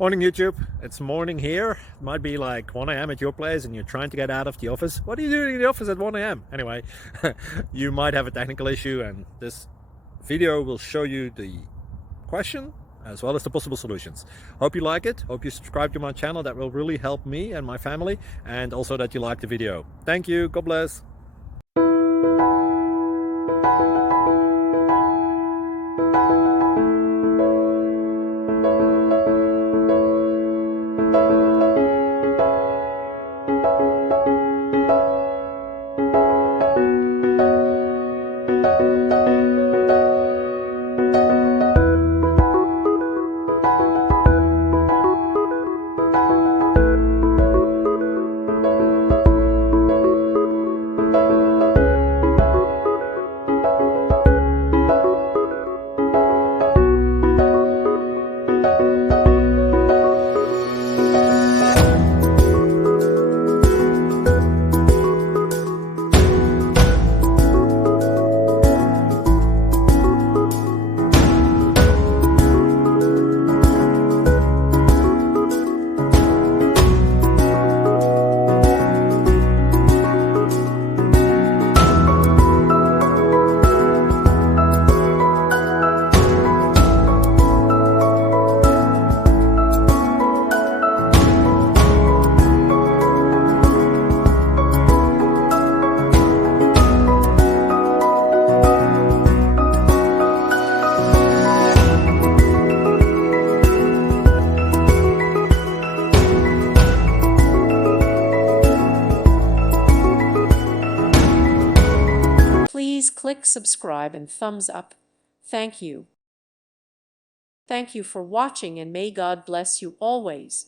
Morning YouTube, it's morning here. It might be like 1 a.m. at your place and you're trying to get out of the office. What are you doing in the office at 1 a.m.? Anyway, you might have a technical issue and this video will show you the question as well as the possible solutions. Hope you like it, hope you subscribe to my channel. That will really help me and my family, and also that you like the video. Thank you, God bless. Please click subscribe and thumbs up. Thank you. Thank you for watching, and may God bless you always.